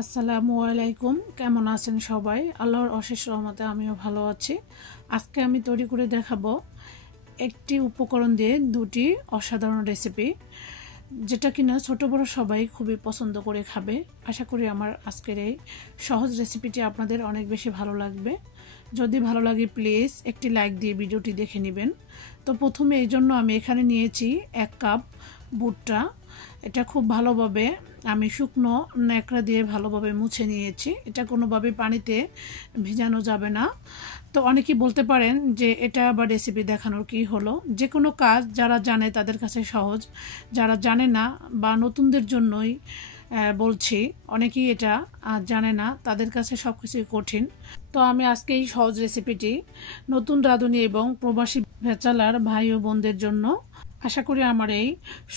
আসসালামু আলাইকুম। কেমন আছেন সবাই? আল্লাহর অশেষ রহমতে আমিও ভালো আছি। আজকে আমি তৈরি করে দেখাবো একটি উপকরণ দিয়ে দুটি অসাধারণ রেসিপি, যেটা কিনা ছোট বড় সবাই খুবই পছন্দ করে খাবে। আশা করি আমার আজকের এই সহজ রেসিপিটি আপনাদের অনেক বেশি ভালো লাগবে। যদি ভালো লাগে প্লিজ একটি লাইক দিয়ে ভিডিওটি দেখে নেবেন। তো প্রথমে এই জন্য আমি এখানে নিয়েছি 1 কাপ ভুট্টা। এটা খুব ভালোভাবে আমি শুকনো ন্যাকড়া দিয়ে ভালোভাবে মুছে নিয়েছি। এটা কোনোভাবে পানিতে ভিজানো যাবে না। তো অনেকেই বলতে পারেন যে এটা আবার রেসিপি দেখানোর কি হলো। যে কোনো কাজ যারা জানে তাদের কাছে সহজ, যারা জানে না বা নতুনদের জন্যই বলছি, অনেকেই এটা জানে না, তাদের কাছে সব কিছুই কঠিন। তো আমি আজকে এই সহজ রেসিপিটি নতুন রাঁধুনি এবং প্রবাসী ভেচালার ভাই ও বোনদের জন্য। আশা করি আমার এই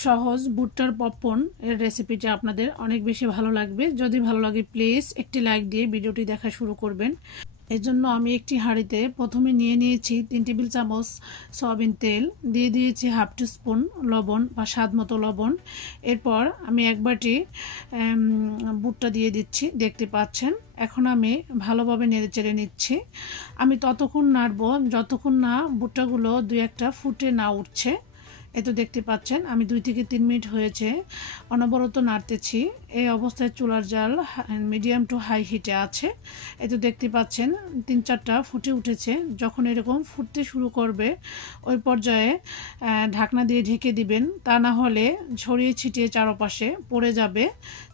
সহজ ভুট্টার পপকর্ন এর রেসিপিটা আপনাদের অনেক বেশি ভালো লাগবে। যদি ভালো লাগে প্লিজ একটি লাইক দিয়ে ভিডিওটি দেখা শুরু করবেন। এর জন্য আমি একটি হাঁড়িতে প্রথমে নিয়ে নিয়েছি 3 টেবিল চামচ সয়াবিন তেল, দিয়ে দিয়েছি হাফ টিস্পুন লবণ বা স্বাদ মতো লবণ। এরপর আমি 1 বাটি ভুট্টা দিয়ে দিচ্ছি, দেখতে পাচ্ছেন। এখন আমি ভালোভাবে নেড়েচেড়ে নিচ্ছি। আমি ততক্ষণ নাড়বো যতক্ষণ না ভুট্টাগুলো 2-1টা ফুটে না উঠছে। এই তো দেখতে পাচ্ছেন আমি 2 থেকে 3 মিনিট হয়েছে অনবরত নাড়তেছি। এই অবস্থায় চুলার জাল মিডিয়াম টু হাই হিটে আছে। এই তো দেখতে পাচ্ছেন 3-4টা ফুটে উঠেছে। যখন এরকম ফুটতে শুরু করবে ওই পর্যায়ে ঢাকনা দিয়ে ঢেকে দিবেন, তা না হলে ছড়িয়ে ছিটিয়ে চারপাশে পড়ে যাবে।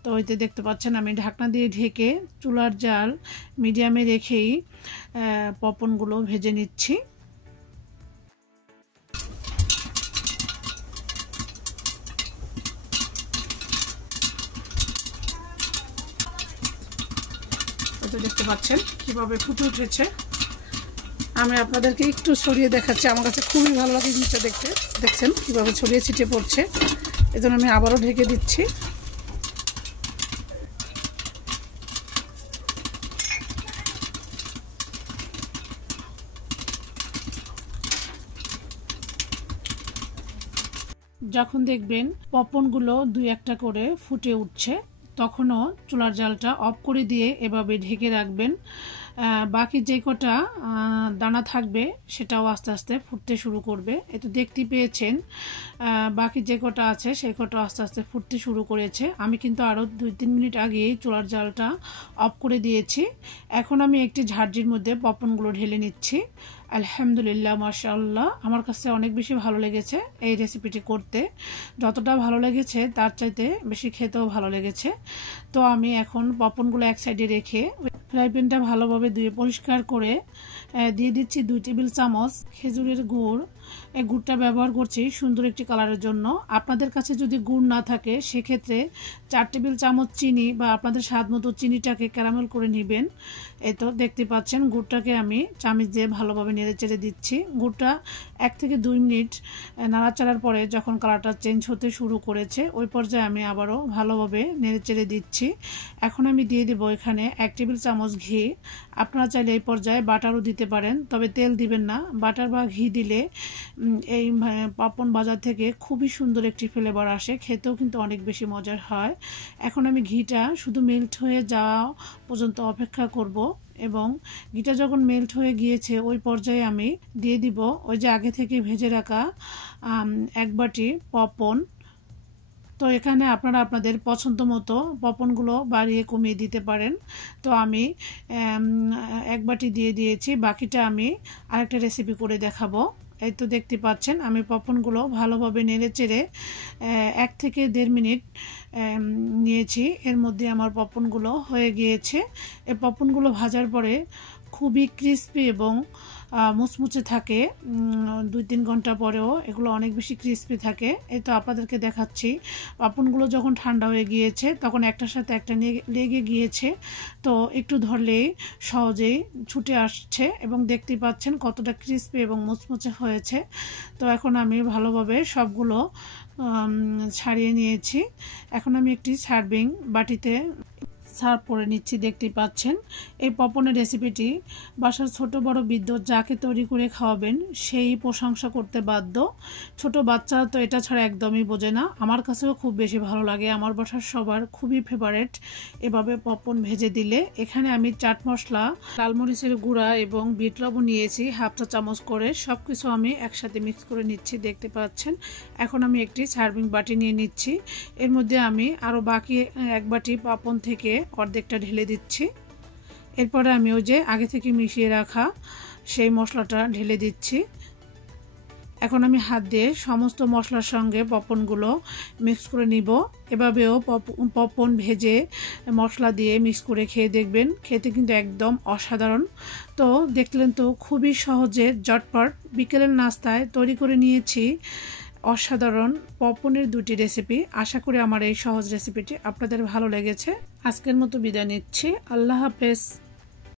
তো ওইতে দেখতে পাচ্ছেন আমি ঢাকনা দিয়ে ঢেকে চুলার জাল মিডিয়ামে রেখেই পপকর্নগুলো ভেজে নিচ্ছি। তো দেখতে পাচ্ছেন কিভাবে ফুটে উঠেছে। আমি আপনাদেরকে একটু ছড়িয়ে দেখাচ্ছি, আমার কাছে খুবই ভালো লাগে জিনিসটা দেখতে। দেখছেন কিভাবে ছড়িয়ে ছিটিয়ে পড়ছে। এজন্য আমি আবারও ঢেকে দিচ্ছি। যখন দেখবেন পপকর্নগুলো 2-1টা করে ফুটে উঠছে, তখনও চুলার জালটা অফ করে দিয়ে এভাবে ঢেকে রাখবেন। বাকি যে কটা দানা থাকবে সেটাও আস্তে আস্তে ফুটতে শুরু করবে। এটা দেখতে পেয়েছেন বাকি যে কটা আছে সেই কটা আস্তে আস্তে ফুটতে শুরু করেছে। আমি কিন্তু আরও 2-3 মিনিট আগেই চুলার জালটা অফ করে দিয়েছি। এখন আমি একটি ঝাঁঝরির মধ্যে পপকর্নগুলো ঢেলে নিচ্ছি। আলহামদুলিল্লাহ, মাশাআল্লাহ, আমার কাছে অনেক বেশি ভালো লেগেছে এই রেসিপিটি করতে। যতটা ভালো লেগেছে তার চাইতে বেশি খেতেও ভালো লেগেছে। তো আমি এখন পপকর্নগুলো এক সাইডে রেখে ফ্রাই প্যানটা ভালোভাবে ধুয়ে পরিষ্কার করে দিয়ে দিচ্ছি 2 টেবিল চামচ খেজুরের গুড়। এই গুড়টা ব্যবহার করছি সুন্দর একটি কালারের জন্য। আপনাদের কাছে যদি গুড় না থাকে সেক্ষেত্রে 4 টেবিল চামচ চিনি বা আপনাদের স্বাদ মতো চিনিটাকে ক্যারামেল করে নেবেন। এই তো দেখতে পাচ্ছেন গুড়টাকে আমি চামচ দিয়ে ভালোভাবে নেড়েচেড়ে দিচ্ছি। গুড়টা 1 থেকে 2 মিনিট নাড়াচাড়ার পরে যখন কালারটা চেঞ্জ হতে শুরু করেছে ওই পর্যায়ে আমি আবারও ভালোভাবে নেড়েচেড়ে দিচ্ছি। এখন আমি দিয়ে দেব এখানে 1 টেবিল চামচ ঘি। আপনারা চাইলে এই পর্যায়ে বাটারও দিতে পারেন, তবে তেল দিবেন না। বাটার বা ঘি দিলে এই পপকর্ন বাজার থেকে খুবই সুন্দর একটি ফ্লেভার আসে, খেতেও কিন্তু অনেক বেশি মজার হয়। এখন আমি ঘিটা শুধু মেল্ট হয়ে যাওয়া পর্যন্ত অপেক্ষা করব এবং ঘিটা যখন মেল্ট হয়ে গিয়েছে ওই পর্যায়ে আমি দিয়ে দিব ওই যে আগে থেকে ভেজে রাখা 1 বাটি পপকর্ন। তো এখানে আপনারা আপনাদের পছন্দ মতো পপকর্নগুলো বাড়িয়ে কমিয়ে দিতে পারেন। তো আমি 1 বাটি দিয়ে দিয়েছি, বাকিটা আমি আরেকটা রেসিপি করে দেখাবো। এই তো দেখতে পাচ্ছেন আমি পপকর্নগুলো ভালোভাবে নেড়েচেড়ে 1 থেকে 1.5 মিনিট নিয়েছি। এর মধ্যে আমার পপকর্নগুলো হয়ে গিয়েছে। এই পপকর্নগুলো ভাজার পরে খুবই ক্রিস্পি এবং মুচমুচে থাকে। 2-3 ঘন্টা পরেও এগুলো অনেক বেশি ক্রিস্পি থাকে। এই তো আপনাদেরকে দেখাচ্ছি পপকর্নগুলো যখন ঠান্ডা হয়ে গিয়েছে তখন একটার সাথে একটা লেগে গিয়েছে। তো একটু ধরলেই সহজেই ছুটে আসছে এবং দেখতে পাচ্ছেন কতটা ক্রিস্পি এবং মুচমুচে হয়েছে। তো এখন আমি ভালোভাবে সবগুলো ছাড়িয়ে নিয়েছি। এখন আমি একটি সার্ভিং বাটিতে সার্ভ করে নিচ্ছি। দেখতেই পাচ্ছেন এই পপনের রেসিপিটি বাসার ছোট বড় বৃদ্ধ যাকে তৈরি করে খাওয়াবেন সেই প্রশংসা করতে বাধ্য। ছোট বাচ্চারা তো এটা ছাড়া একদমই বোঝে না। আমার কাছেও খুব বেশি ভালো লাগে, আমার বাসার সবার খুবই ফেভারেট এভাবে পপন ভেজে দিলে। এখানে আমি চাট মশলা, লাল মরিচের গুঁড়া এবং বিট লবণ নিয়েছি হাফ চা চামচ করে। সব কিছু আমি একসাথে মিক্স করে নিচ্ছি, দেখতে পাচ্ছেন। এখন আমি একটি সার্ভিং বাটি নিয়ে নিচ্ছি। এর মধ্যে আমি আরও বাকি এক বাটি পপন থেকে অর্ধেকটা ঢেলে দিচ্ছি। এরপরে আমি ওই যে আগে থেকে মিশিয়ে রাখা সেই মশলাটা ঢেলে দিচ্ছি। এখন আমি হাত দিয়ে সমস্ত মশলার সঙ্গে পপনগুলো মিক্স করে নিব। এভাবেও পপন ভেজে মশলা দিয়ে মিক্স করে খেয়ে দেখবেন, খেতে কিন্তু একদম অসাধারণ। তো দেখলেন তো, খুবই সহজে ঝটপট বিকেলের নাস্তায় তৈরি করে নিয়েছি অসাধারণ পপনের দুটি রেসিপি। আশা করি আমার এই সহজ রেসিপিটি আপনাদের ভালো লেগেছে। আজকের মতো বিদায় নিচ্ছি। আল্লাহ হাফেজ।